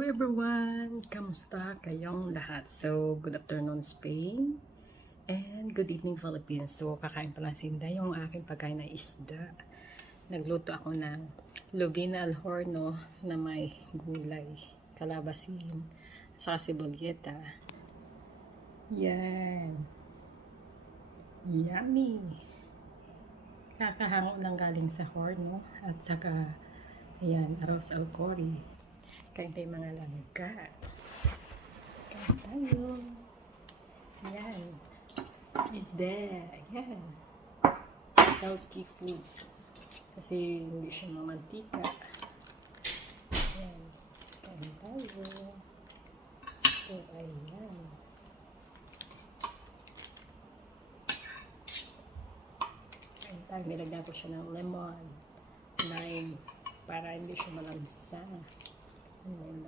Hello everyone! Kamusta kayong lahat? So, good afternoon Spain and good evening Philippines. So, kakain pala sinda yung aking pagkain na isda. Nagluto ako ng lubina al horno na may gulay, kalabasin, saka sibulyeta. Yan. Yummy! Kakahango lang galing sa horno at saka ayan, arroz al cori. Kain tayo mga langga. Kain tayo. Yan. Is there. Yan. Healthy food. Kasi hindi siya mamantika. Yan. Kain tayo. So, ayan. Kain tayo. Nilagyan ko siya ng lemon. Lime. Para hindi siya malamsa.